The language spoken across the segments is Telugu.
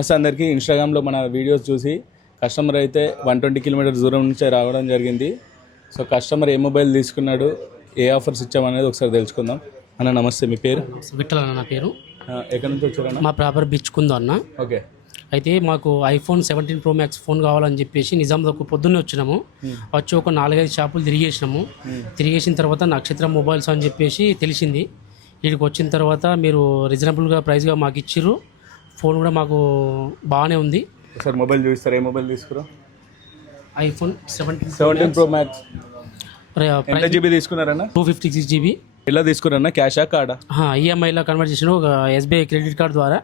నమస్తే అందరికీ. ఇన్స్టాగ్రామ్లో మన వీడియోస్ చూసి కస్టమర్ అయితే 120 కిలోమీటర్స్ దూరం నుంచే రావడం జరిగింది. సో కస్టమర్ ఏ మొబైల్ తీసుకున్నాడు, ఏ ఆఫర్స్ ఇచ్చామనేది ఒకసారి తెలుసుకుందాం. అన్న నమస్తే, మీ పేరు? విఠల్ అన్న నా పేరు. ఎక్కడి నుంచి వచ్చారన్న? మా ప్రాపర్ బిచ్చుకుందో అన్న. ఓకే. అయితే మాకు ఐఫోన్ 17 Pro Max ఫోన్ కావాలని చెప్పేసి నిజామాబాద్కు పొద్దున్నే వచ్చినాము. వచ్చి ఒక 4-5 షాపులు తిరిగేసినాము. తిరిగేసిన తర్వాత నక్షత్రం మొబైల్స్ అని చెప్పేసి తెలిసింది. వీడికి వచ్చిన తర్వాత మీరు రీజనబుల్గా ప్రైస్గా మాకు ఇచ్చిర్రు. ఫోన్ కూడా మాకు బాగానే ఉంది. సార్ మొబైల్ చూపిస్తారు, ఏ మొబైల్ తీసుకురా? IPhone 17 Pro Max. ఎంత జీబీ తీసుకున్నారన్న? 256 GB. ఎలా తీసుకురన్న? క్యాషా కార్డా? ఈఎంఐలో కన్వర్ట్ చేసిన ఒక SBI క్రెడిట్ కార్డ్ ద్వారా.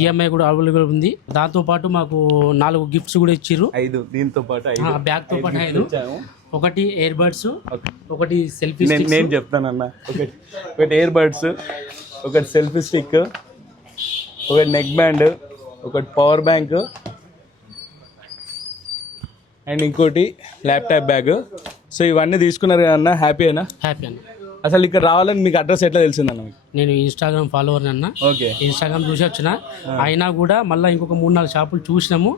ఈఎంఐ కూడా అవైలబుల్ ఉంది. దాంతోపాటు మాకు 4 గిఫ్ట్స్ కూడా ఇచ్చిర్రు. 5 దీంతో పాటు 5 బ్యాగ్తో పాటు 5. ఒకటి ఎయిర్ బడ్స్, ఒకటి సెల్ఫీ స్టిక్. నేను చెప్తానన్న. ఒకటి ఎయిర్ బడ్స్, ఒకటి సెల్ఫీ స్టిక్, ఒకటి నెక్ బ్యాండ్, ఒకటి పవర్ బ్యాంక్ అండ్ ఇంకోటి ల్యాప్టాప్ బ్యాగ్. సో ఇవన్నీ తీసుకున్నారు కదన్నా, హ్యాపీ అయినా? హ్యాపీ అన్న. అసలు ఇక్కడ రావాలని మీకు అడ్రస్ ఎట్లా తెలిసిందన్న? మీకు నేను ఇన్స్టాగ్రామ్ ఫాలోవర్ అన్న. ఓకే. ఇన్స్టాగ్రామ్ చూసి వచ్చిన. అయినా కూడా మళ్ళీ ఇంకొక 3-4 షాపులు చూసినాము.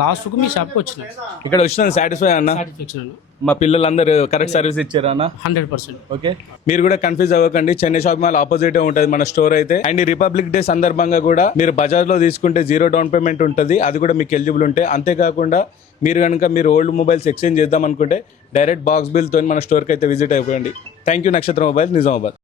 లాస్ట్కు మీ షాప్కి వచ్చినాం. ఇక్కడ వచ్చిన సాటిస్ఫై అన్న? సాటిస్ఫాక్షన్. మా పిల్లలందరూ కరెక్ట్ సర్వీస్ ఇచ్చారా అన్న? 100%. ఓకే. మీరు కూడా కన్ఫ్యూజ్ అవ్వకండి, చెన్నై షాప్ మాల్ ఆపోజిట్ ఉంటుంది మన స్టోర్ అయితే. అండ్ ఈ రిపబ్లిక్ డే సందర్భంగా కూడా మీరు బజాజ్ లో తీసుకుంటే 0 డౌన్ పేమెంట్ ఉంటుంది, అది కూడా మీకు ఎలిజిబుల్ ఉంటాయి. అంతేకాకుండా మీరు కనుక మీరు ఓల్డ్ మొబైల్స్ ఎక్స్చేంజ్ చేద్దాం అనుకుంటే డైరెక్ట్ బాక్స్ బిల్ తో మన స్టోర్కి అయితే విజిట్ అయిపోయండి. థ్యాంక్ యూ నక్షత్ర మొబైల్స్, నిజామాబాద్.